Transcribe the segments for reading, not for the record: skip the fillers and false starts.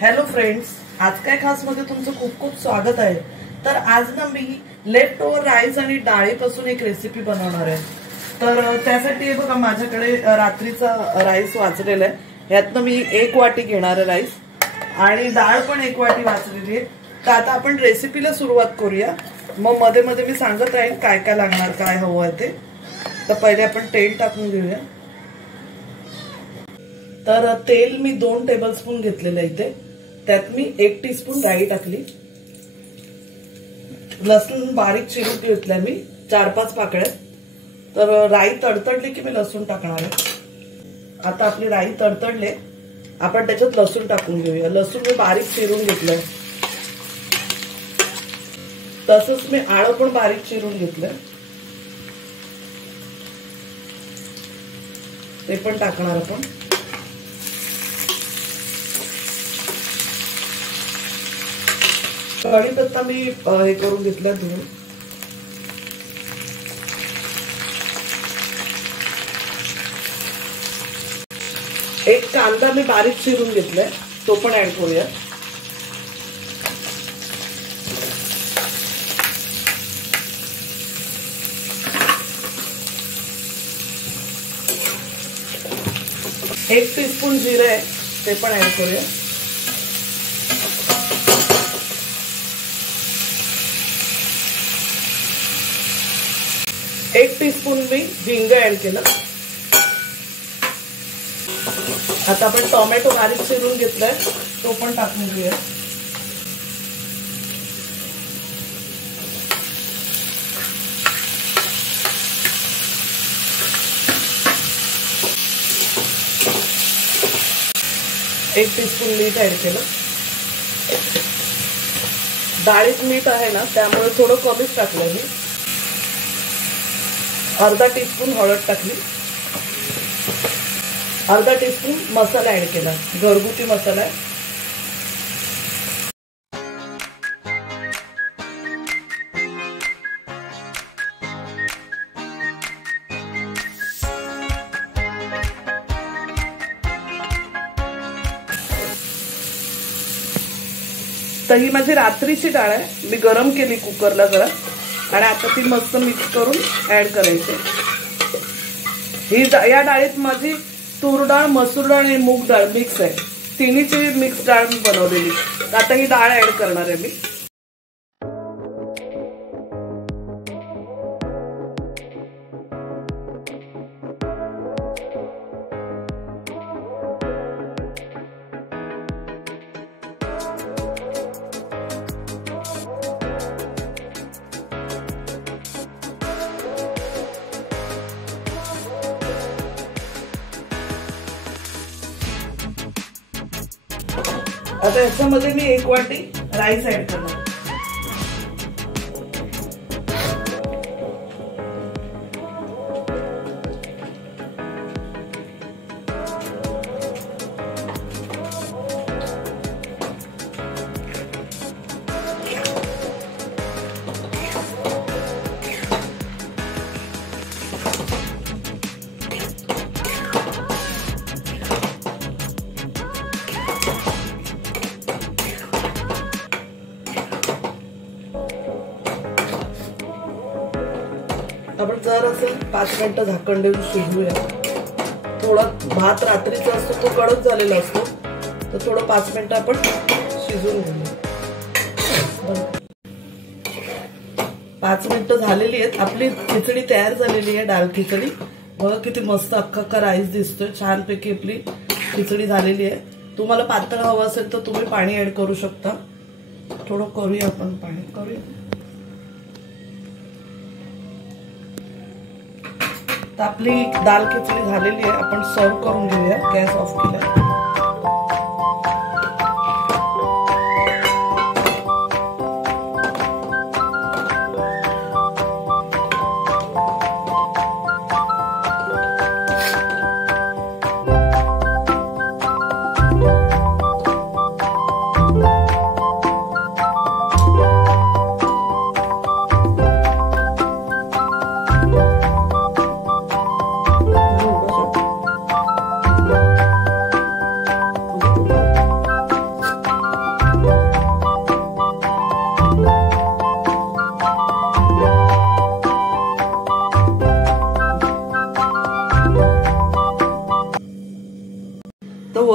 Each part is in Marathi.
हॅलो फ्रेंड्स, आज काय खास मध्ये तुमचं खूप खूप स्वागत आहे। तर आज ना मी लेफ्ट ओव्हर राईस आणि डाळीपासून एक रेसिपी बनवणार आहे। तर त्यासाठी बघा माझ्याकडे रात्रीचा राईस वाचलेला आहे। यातनं मी 1 वाटी घेणार आहे राईस आणि डाळ पण 1 वाटी वाचलेली आहे। तर आता आपण रेसिपीला सुरुवात करूया। मग मध्ये मध्ये मी सांगत राहीन काय काय लागणार, काय हवं आहे ते। तर पहिले आपण तेल टाकून घेऊया। तर तेल मी 2 टेबलस्पून घेतलेलं इथे। त्यात मी 1 टीस्पून राई टाकली। लसूण बारीक चिरून घेतलाय मी 4-5 पाकळ्या। तर राई तडतडली की मी लसूण टाकणार आहे। आता आपली राई तडतडले, आपण त्याच्यात लसूण टाकून घेऊया। लसूण मी बारीक चिरून घेतलंय। तसंच मी आळं पण बारीक चिरून घेतलंय, ते पण टाकणार आपण। कढीपत्ता मी हे करून घेतला धुवून। एक कांदा मी बारीक चिरून घेतलाय, तो पण ऍड करूया। एक टीस्पून जिरे आहे, ते पण ऍड करूया। एक टीस्पून मी हिंग ऍड केलं। आता आपण टोमॅटो बारीक चिरून घेतलाय, तो पण टाकून घेऊया। एक टीस्पून मीठ ऍड केलं। डाळीत मीठ आहे ना, त्यामुळे थोडं कमीच टाकलं मी। अर्धा टीस्पून हळद टाकली। अर्धा टीस्पून मसाला ऍड केला, घरगुती मसाला आहे। तर ही माझी रात्रीची डाळ आहे, मी गरम केली कुकरला जरा, आणि आता ती मस्त मिक्स करून ऍड करायची। या डाळीत माझी तूर डाळ, मसूर डाळ आणि मूग डाळ मिक्स आहे, तिन्हीची मिक्स डाळ मी बनवलेली। आता ही डाळ ऍड करणार आहे मी। आता याच्यामध्ये मी 1 वाटी राईस ऍड करणार। आपण जर असं 5 मिनिटं झाकण देऊन शिजवूया। थोडा भात रात्रीचा असतो, तो कडक झालेला असतो, तर थोडं 5 मिनिटं आपण शिजवून घेऊया। 5 मिनिटं झालेली आहेत, आपली खिचडी तयार झालेली आहे, डाळ खिचडी। बघा किती मस्त अख्खा राईस दिसतोय, छानपैकी आपली खिचडी झालेली आहे। तुम्हाला पातळ हवं असेल तर तुम्ही पाणी ऍड करू शकता। थोडं करूया आपण, पाणी करूया। आपली दाल खिचडी झालेली आहे, आपण सर्व करून घेऊया। गॅस ऑफ केला।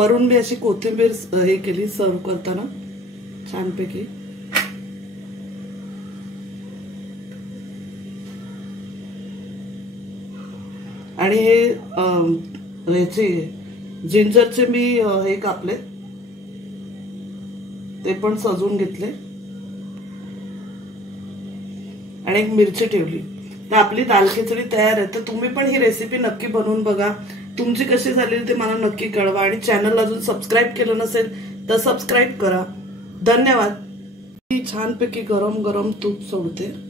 वरून मी अशी कोथिंबीर हे केली सर्व करताना छानपैकी. आणि हे याचे जिंजरचे मी हे कापले, ते पण सजवून घेतले आणि एक मिरची ठेवली. तर आपली दाल खिचडी तयार आहे. तर तुम्ही पण ही रेसिपी नक्की बनवून बघा. तुमची कशी झाली ते मला नक्की कळवा. आणि चॅनल अजून सबस्क्राईब केलं नसेल तर सबस्क्राईब करा. धन्यवाद. छानपैकी गरम गरम तूप सोडते.